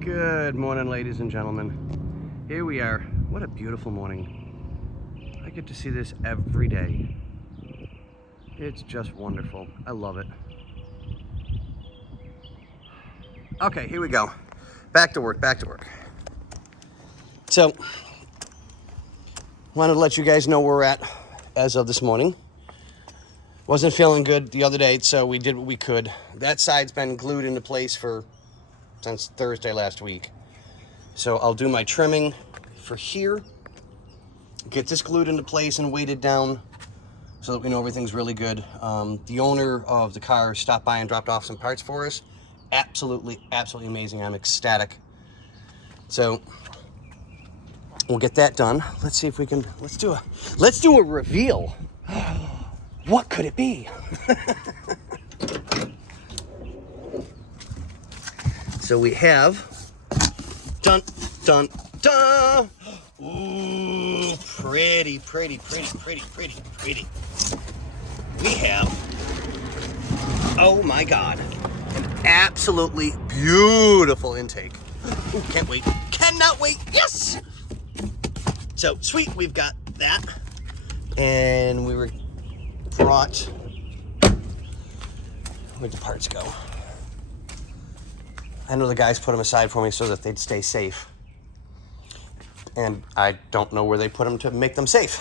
Good morning, ladies and gentlemen. Here we are. What a beautiful morning. I get to see this every day. It's just wonderful. I love it. Okay, here we go. Back to work, So, wanted to let you guys know where we're at as of this morning. Wasn't feeling good the other day, so we did what we could. That side's been glued into place since Thursday last week. So I'll do my trimming for here, get this glued into place and weighted down so that we know everything's really good. The owner of the car stopped by and dropped off some parts for us. Absolutely amazing. I'm ecstatic. So we'll get that done. Let's see if we can, let's do a reveal. What could it be? So we have, dun, dun, dun. Ooh, pretty. We have, oh my God, an absolutely beautiful intake. Ooh, can't wait, cannot wait, yes! So, sweet, we've got that. And we were brought, where'd the parts go? I know the guys put them aside for me so that they'd stay safe. And I don't know where they put them to make them safe.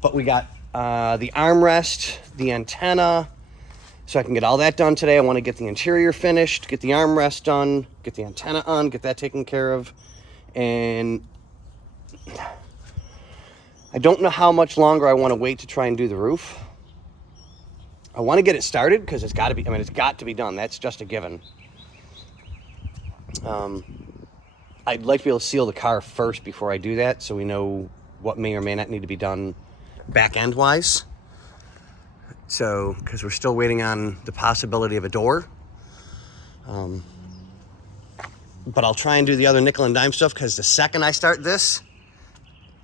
But we got the armrest, the antenna, so I can get all that done today. I want to get the interior finished, get the armrest done, get the antenna on, get that taken care of. And I don't know how much longer I want to wait to try and do the roof. I want to get it started because it's got to be, it's got to be done. That's just a given. I'd like to be able to seal the car first before I do that, so we know what may or may not need to be done back end wise. So, because we're still waiting on the possibility of a door. But I'll try and do the other nickel and dime stuff, because the second I start this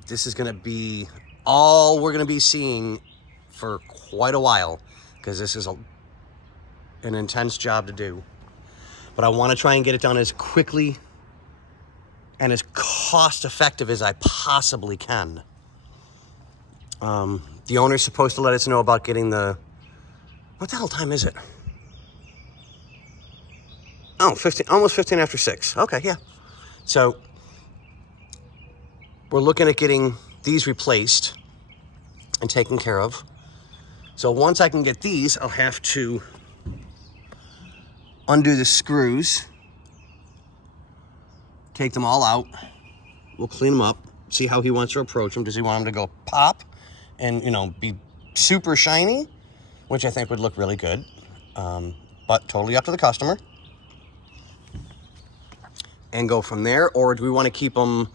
is going to be all we're going to be seeing for quite a while, because this is an intense job to do. But I want to try and get it done as quickly and as cost effective as I possibly can. The owner's supposed to let us know about getting what the hell time is it? Oh, almost 15 after 6. Okay, yeah. So we're looking at getting these replaced and taken care of. So once I can get these, I'll have to undo the screws, take them all out. We'll clean them up, see how he wants to approach them. Does he want them to go pop and, be super shiny, which I think would look really good, but totally up to the customer. And go from there, or do we want to keep them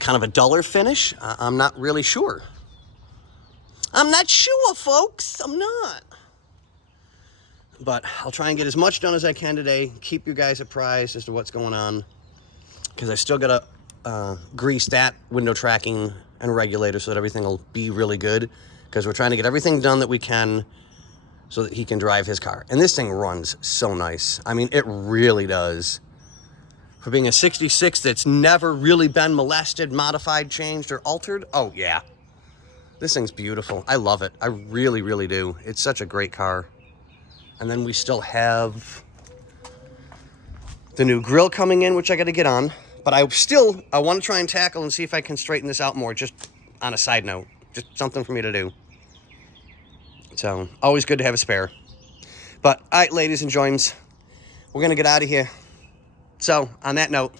kind of a duller finish? I'm not really sure. I'm not sure, folks. I'm not. But I'll try and get as much done as I can today, keep you guys apprised as to what's going on, because I still got to grease that window tracking and regulator so that everything will be really good, because we're trying to get everything done that we can so that he can drive his car. And this thing runs so nice. It really does. For being a 66 that's never really been molested, modified, changed, or altered, oh yeah. This thing's beautiful. I love it. I really, really do. It's such a great car. And then we still have the new grill coming in, which I got to get on. But I want to try and tackle and see if I can straighten this out more, just on a side note. Just something for me to do. So, always good to have a spare. But, all right, ladies and joins, we're going to get out of here. So, on that note,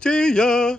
see ya!